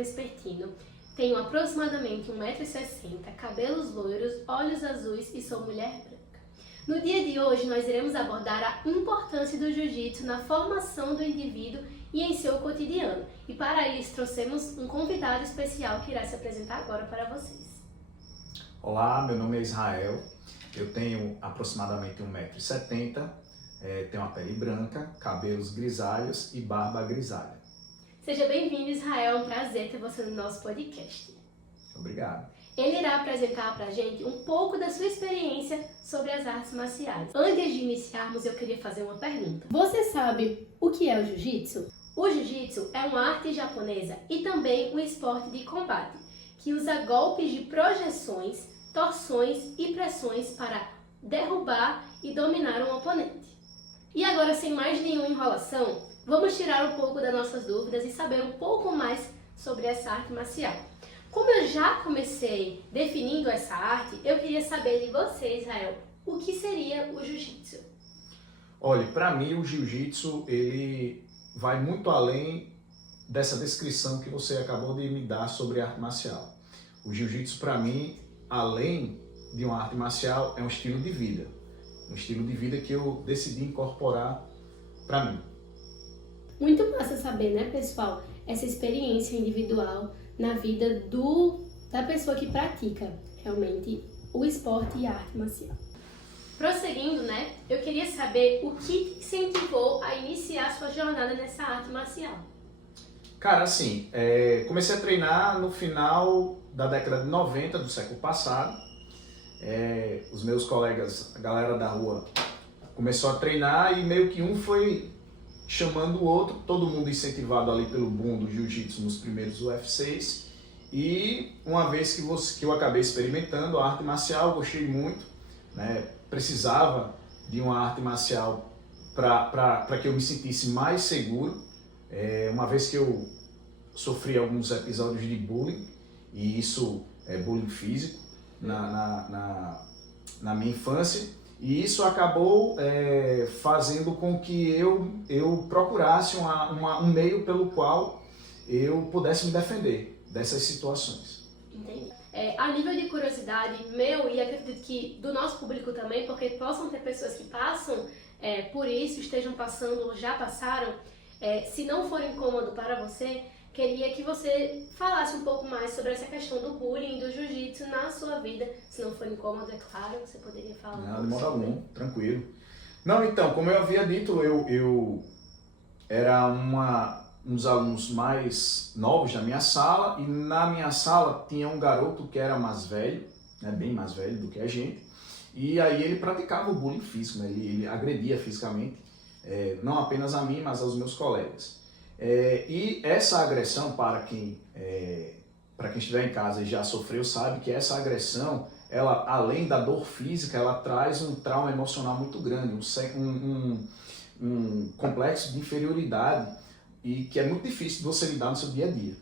Vespertino, tenho aproximadamente 1,60 m, cabelos loiros, olhos azuis e sou mulher branca. No dia de hoje nós iremos abordar a importância do jiu-jitsu na formação do indivíduo e em seu cotidiano. E para isso trouxemos um convidado especial que irá se apresentar agora para vocês. Olá, meu nome é Israel, eu tenho aproximadamente 1,70 m, tenho uma pele branca, cabelos grisalhos e barba grisalha. Seja bem-vindo, Israel, é um prazer ter você no nosso podcast. Obrigado. Ele irá apresentar pra gente um pouco da sua experiência sobre as artes marciais. Antes de iniciarmos, eu queria fazer uma pergunta. Você sabe o que é o jiu-jitsu? O jiu-jitsu é uma arte japonesa e também um esporte de combate, que usa golpes de projeções, torções e pressões para derrubar e dominar um oponente. E agora, sem mais nenhuma enrolação, vamos tirar um pouco das nossas dúvidas e saber um pouco mais sobre essa arte marcial. Como eu já comecei definindo essa arte, eu queria saber de você, Israel, o que seria o jiu-jitsu? Olha, para mim o jiu-jitsu ele vai muito além dessa descrição que você acabou de me dar sobre a arte marcial. O jiu-jitsu para mim, além de uma arte marcial, é um estilo de vida. Um estilo de vida que eu decidi incorporar para mim. Muito massa saber, né, pessoal, essa experiência individual na vida da pessoa que pratica realmente o esporte e a arte marcial. Prosseguindo, né, eu queria saber o que te incentivou a iniciar sua jornada nessa arte marcial. Cara, assim, comecei a treinar no final da década de 90 do século passado. Os meus colegas, a galera da rua, começou a treinar e meio que um foi chamando o outro, todo mundo incentivado ali pelo boom do jiu-jitsu nos primeiros UFCs. E uma vez que eu acabei experimentando a arte marcial, gostei muito, né? Precisava de uma arte marcial para que eu me sentisse mais seguro. Uma vez que eu sofri alguns episódios de bullying, e isso é bullying físico, na minha infância, e isso acabou fazendo com que eu procurasse um meio pelo qual eu pudesse me defender dessas situações. Entendi. A nível de curiosidade meu, e acredito que do nosso público também, porque possam ter pessoas que passam por isso, estejam passando ou já passaram, se não for incômodo para você, queria que você falasse um pouco mais sobre essa questão do bullying e do jiu-jitsu na sua vida. Se não for incômodo, é claro, você poderia falar um pouco. Não, de modo algum, tranquilo. Não, então, como eu havia dito, eu era um dos alunos mais novos da minha sala, e na minha sala tinha um garoto que era mais velho, né, bem mais velho do que a gente, e aí ele praticava o bullying físico, né, ele agredia fisicamente, não apenas a mim, mas aos meus colegas. E essa agressão, para quem estiver em casa e já sofreu, sabe que essa agressão, ela, além da dor física, ela traz um trauma emocional muito grande, um complexo de inferioridade, e que é muito difícil de você lidar no seu dia a dia.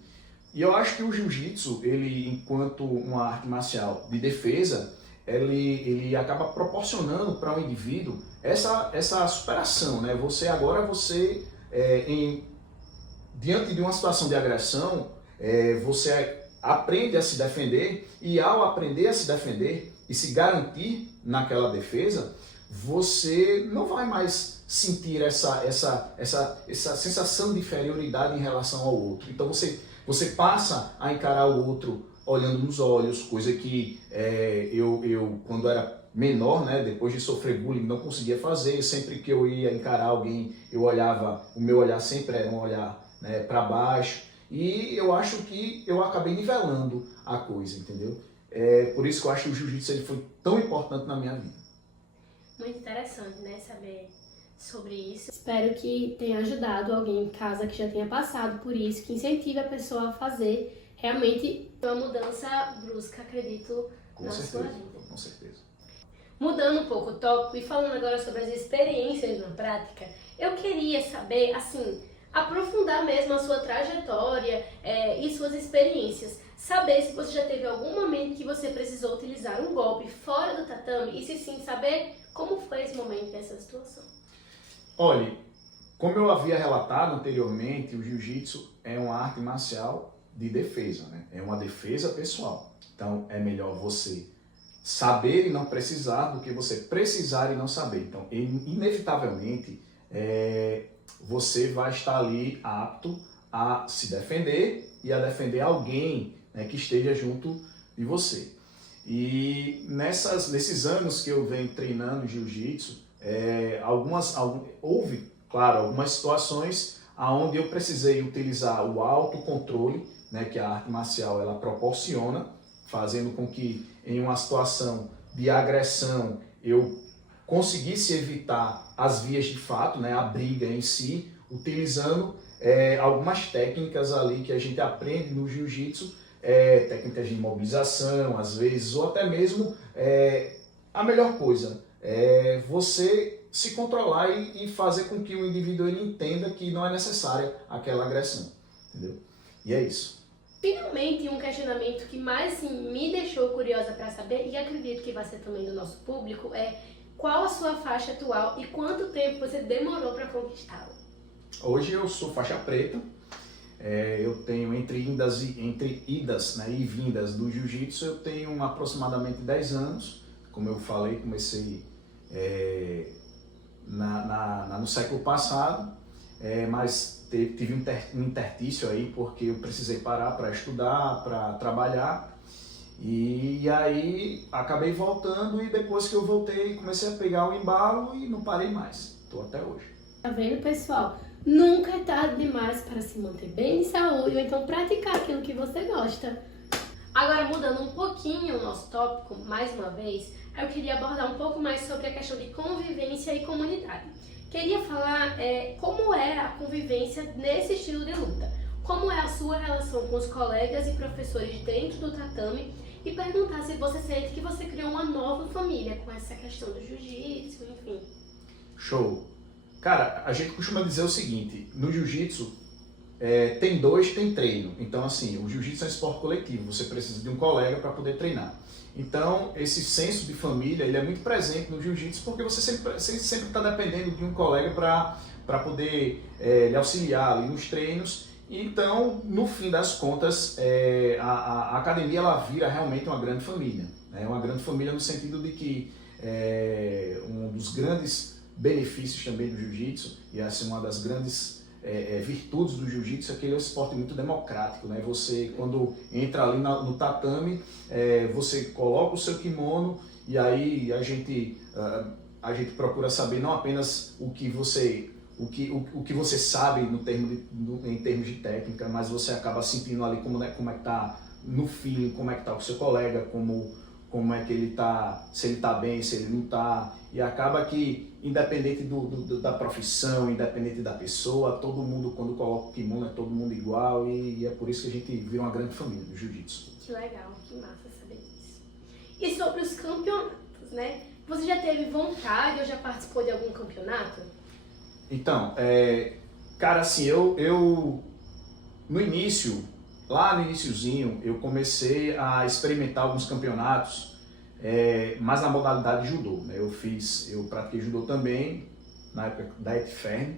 E eu acho que o jiu-jitsu, ele, enquanto uma arte marcial de defesa, ele acaba proporcionando para o indivíduo essa superação, né? Diante de uma situação de agressão, você aprende a se defender, e ao aprender a se defender e se garantir naquela defesa, você não vai mais sentir essa sensação de inferioridade em relação ao outro. Então você passa a encarar o outro olhando nos olhos, coisa que eu quando era menor, né, depois de sofrer bullying, não conseguia fazer. Sempre que eu ia encarar alguém, o meu olhar sempre era um olhar, né, para baixo, e eu acho que eu acabei nivelando a coisa, entendeu? Por isso que eu acho que o jiu-jitsu ele foi tão importante na minha vida. Muito interessante, né, saber sobre isso. Espero que tenha ajudado alguém em casa que já tenha passado por isso, que incentive a pessoa a fazer realmente uma mudança brusca, acredito, na sua vida. Com certeza. Mudando um pouco o tópico e falando agora sobre as experiências na prática, eu queria saber, assim, aprofundar mesmo a sua trajetória e suas experiências. Saber se você já teve algum momento que você precisou utilizar um golpe fora do tatame, e se sim, saber como foi esse momento dessa situação. Olha, como eu havia relatado anteriormente, o jiu-jitsu é uma arte marcial de defesa, né? É uma defesa pessoal. Então, é melhor você saber e não precisar do que você precisar e não saber. Então, inevitavelmente, você vai estar ali apto a se defender e a defender alguém, né, que esteja junto de você. E nesses anos que eu venho treinando jiu-jitsu, houve, claro, algumas situações onde eu precisei utilizar o autocontrole, né, que a arte marcial ela proporciona, fazendo com que em uma situação de agressão eu conseguisse evitar as vias de fato, né, a briga em si, utilizando algumas técnicas ali que a gente aprende no jiu-jitsu, técnicas de imobilização, às vezes, ou até mesmo a melhor coisa é você se controlar e fazer com que o indivíduo ele entenda que não é necessária aquela agressão, entendeu? E é isso. Finalmente, um questionamento que mais assim, me deixou curiosa para saber, e acredito que vai ser também do nosso público, é qual a sua faixa atual e quanto tempo você demorou para conquistá-la? Hoje eu sou faixa preta, eu tenho entre idas, né, e vindas do jiu-jitsu, eu tenho aproximadamente 10 anos, como eu falei, comecei no século passado, mas tive um interstício aí porque eu precisei parar para estudar, para trabalhar, e aí acabei voltando e depois que eu voltei comecei a pegar o embalo e não parei mais, estou até hoje. Tá vendo, pessoal? Nunca é tarde demais para se manter bem de saúde ou então praticar aquilo que você gosta. Agora, mudando um pouquinho o nosso tópico, mais uma vez, eu queria abordar um pouco mais sobre a questão de convivência e comunidade. Queria falar como é a convivência nesse estilo de luta, como é a sua relação com os colegas e professores dentro do tatame e perguntar se você sente que você criou uma nova família com essa questão do jiu-jitsu, enfim. Show! Cara, a gente costuma dizer o seguinte, no jiu-jitsu tem dois, tem treino. Então assim, o jiu-jitsu é um esporte coletivo, você precisa de um colega para poder treinar. Então esse senso de família ele é muito presente no jiu-jitsu porque você sempre está dependendo de um colega para poder lhe auxiliar ali nos treinos. Então, no fim das contas, a academia ela vira realmente uma grande família. Né? Uma grande família no sentido de que um dos grandes benefícios também do jiu-jitsu e assim, uma das grandes virtudes do jiu-jitsu é que ele é um esporte muito democrático, né? Você, quando entra ali no tatame, você coloca o seu kimono e aí a gente procura saber não apenas o que você sabe em termos de técnica, mas você acaba sentindo ali como é que está no feeling, como é que está o seu colega, como é que ele está, se ele está bem, se ele não está. E acaba que, independente da profissão, independente da pessoa, todo mundo, quando coloca o kimono, é todo mundo igual e é por isso que a gente vira uma grande família no jiu-jitsu. Que legal, que massa saber disso. E sobre os campeonatos, né? Você já teve vontade ou já participou de algum campeonato? Então, cara, assim, eu no início, lá no iniciozinho, eu comecei a experimentar alguns campeonatos, mas na modalidade de judô, né? Eu pratiquei judô também, na época da Etfern,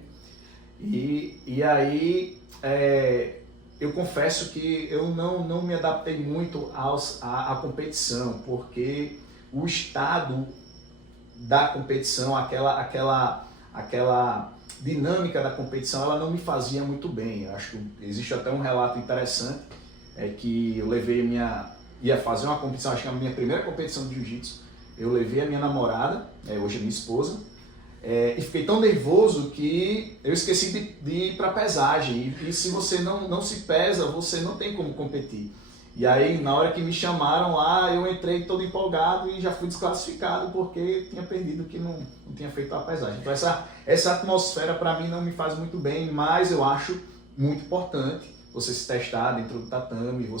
e aí eu confesso que eu não me adaptei muito à competição, porque o estado da competição, aquela dinâmica da competição, ela não me fazia muito bem. Eu acho que existe até um relato interessante, que eu ia fazer uma competição, acho que a minha primeira competição de jiu-jitsu, eu levei a minha namorada, hoje minha esposa, e fiquei tão nervoso que eu esqueci de ir para a pesagem, e se você não se pesa, você não tem como competir. E aí, na hora que me chamaram lá, eu entrei todo empolgado e já fui desclassificado porque tinha perdido, que não tinha feito a pesagem. Então essa atmosfera para mim não me faz muito bem, mas eu acho muito importante você se testar dentro do tatame.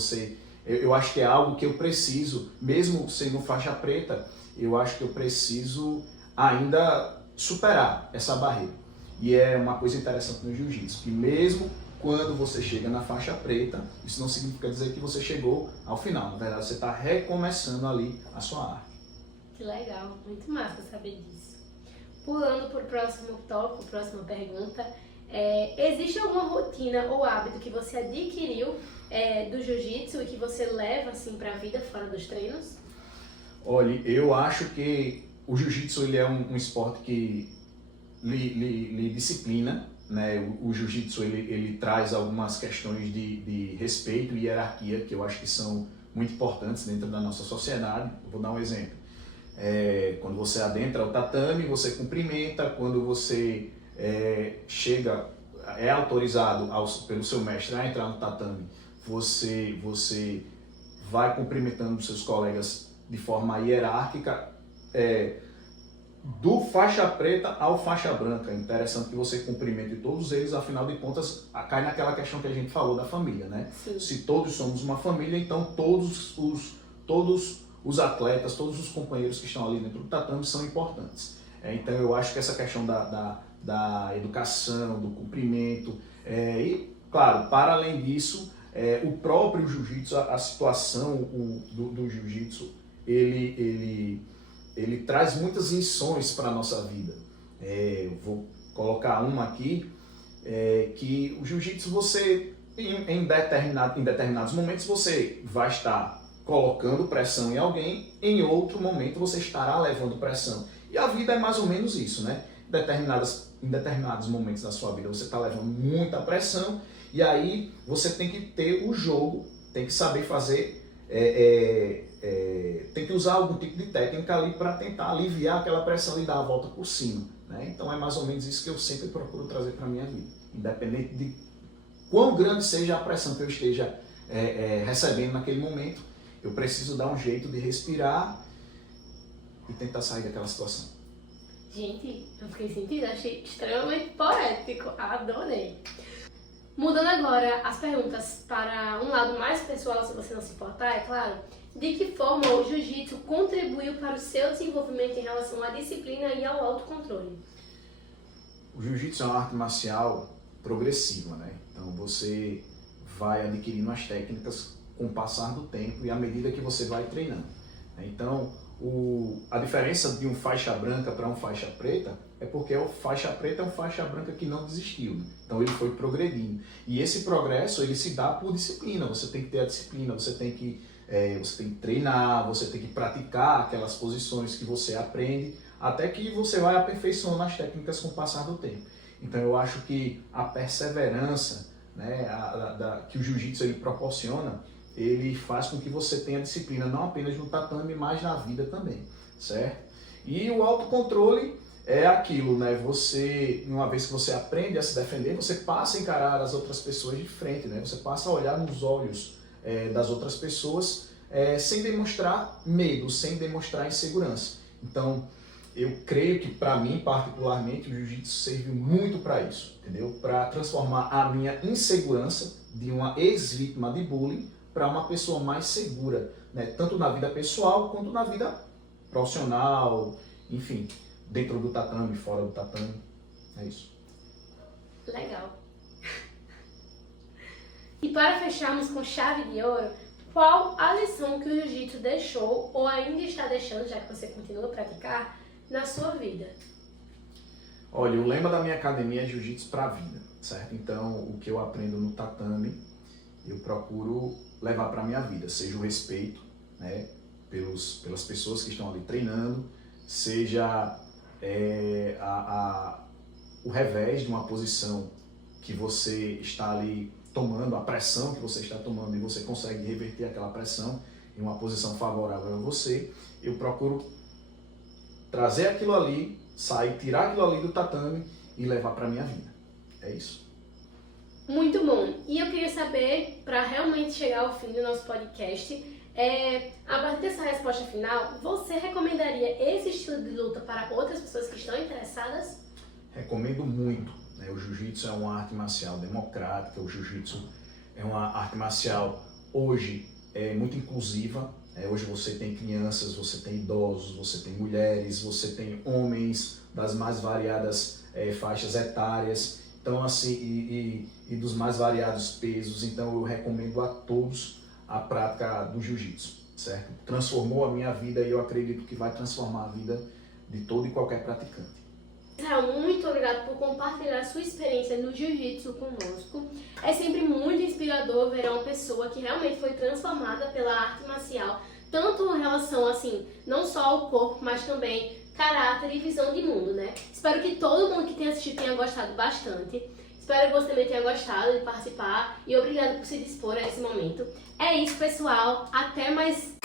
Eu acho que é algo que eu preciso, mesmo sendo faixa preta, eu acho que eu preciso ainda superar essa barreira. E é uma coisa interessante no jiu-jitsu, que mesmo quando você chega na faixa preta, isso não significa dizer que você chegou ao final. Na verdade, você está recomeçando ali a sua arte. Que legal, muito massa saber disso. Pulando para o próximo tópico, próxima pergunta, Existe alguma rotina ou hábito que você adquiriu do jiu-jitsu e que você leva assim para a vida fora dos treinos? Olha, eu acho que o jiu-jitsu ele é um esporte que lhe disciplina, né? O jiu-jitsu ele traz algumas questões de respeito e hierarquia que eu acho que são muito importantes dentro da nossa sociedade. Eu vou dar um exemplo. Quando você adentra o tatame, você cumprimenta. Quando você chega, é autorizado pelo seu mestre a entrar no tatame, você vai cumprimentando os seus colegas de forma hierárquica, do faixa preta ao faixa branca. É interessante que você cumprimente todos eles, afinal de contas, cai naquela questão que a gente falou da família, né? Sim. Se todos somos uma família, então todos os atletas, todos os companheiros que estão ali dentro do tatame são importantes. Então eu acho que essa questão da educação, do cumprimento, e claro, para além disso, o próprio jiu-jitsu, a situação do jiu-jitsu, ele traz muitas lições para a nossa vida. Eu vou colocar uma aqui, que o jiu-jitsu, você, em determinados momentos, você vai estar colocando pressão em alguém, em outro momento você estará levando pressão. E a vida é mais ou menos isso, né? Em determinados momentos da sua vida você está levando muita pressão, e aí você tem que ter o jogo, tem que saber fazer, tem que usar algum tipo de técnica ali para tentar aliviar aquela pressão e dar a volta por cima, né? Então é mais ou menos isso que eu sempre procuro trazer para a minha vida. Independente de quão grande seja a pressão que eu esteja recebendo naquele momento, eu preciso dar um jeito de respirar e tentar sair daquela situação. Gente, eu fiquei sentindo, achei extremamente poético, adorei. Mudando agora as perguntas para um lado mais pessoal, se você não se importar, é claro. De que forma o jiu-jitsu contribuiu para o seu desenvolvimento em relação à disciplina e ao autocontrole? O jiu-jitsu é uma arte marcial progressiva, né? Então você vai adquirindo as técnicas com o passar do tempo e à medida que você vai treinando. Então, a diferença de um faixa branca para um faixa preta é porque o faixa preta é um faixa branca que não desistiu, né? Então ele foi progredindo. E esse progresso ele se dá por disciplina. Você tem que ter a disciplina, você tem que treinar, você tem que praticar aquelas posições que você aprende, até que você vai aperfeiçoando as técnicas com o passar do tempo. Então eu acho que a perseverança, né, que o jiu-jitsu ele proporciona, ele faz com que você tenha disciplina não apenas no tatame, mas na vida também, certo? E o autocontrole é aquilo, né? Você, uma vez que você aprende a se defender, você passa a encarar as outras pessoas de frente, né? Você passa a olhar nos olhos das outras pessoas sem demonstrar medo, sem demonstrar insegurança. Então, eu creio que para mim, particularmente, o jiu-jitsu serviu muito para isso, entendeu? Para transformar a minha insegurança de uma ex-vítima de bullying para uma pessoa mais segura, né? Tanto na vida pessoal quanto na vida profissional, enfim, dentro do tatame, fora do tatame. É isso. Legal. E para fecharmos com chave de ouro, qual a lição que o jiu-jitsu deixou ou ainda está deixando, já que você continua a praticar, na sua vida? Olha, o lema da minha academia é jiu-jitsu para a vida, certo? Então, o que eu aprendo no tatame, eu procuro levar para a minha vida, seja o respeito, né, pelas pessoas que estão ali treinando, seja o revés de uma posição que você está ali tomando, a pressão que você está tomando e você consegue reverter aquela pressão em uma posição favorável a você, eu procuro trazer aquilo ali, tirar aquilo ali do tatame e levar para a minha vida. É isso. Muito bom. E eu queria saber, para realmente chegar ao fim do nosso podcast, a partir dessa resposta final, você recomendaria esse estilo de luta para outras pessoas que estão interessadas? Recomendo muito, né? O jiu-jitsu é uma arte marcial democrática, o jiu-jitsu é uma arte marcial hoje muito inclusiva. Hoje você tem crianças, você tem idosos, você tem mulheres, você tem homens das mais variadas faixas etárias, então assim, e dos mais variados pesos. Então eu recomendo a todos a prática do jiu-jitsu, certo? Transformou a minha vida e eu acredito que vai transformar a vida de todo e qualquer praticante. Israel, muito obrigado por compartilhar sua experiência no jiu-jitsu conosco. É sempre muito inspirador ver uma pessoa que realmente foi transformada pela arte marcial, tanto em relação, assim, não só ao corpo, mas também caráter e visão de mundo, né? Espero que todo mundo que tenha assistido tenha gostado bastante. Espero que você também tenha gostado de participar e obrigado por se dispor a esse momento. É isso, pessoal. Até mais...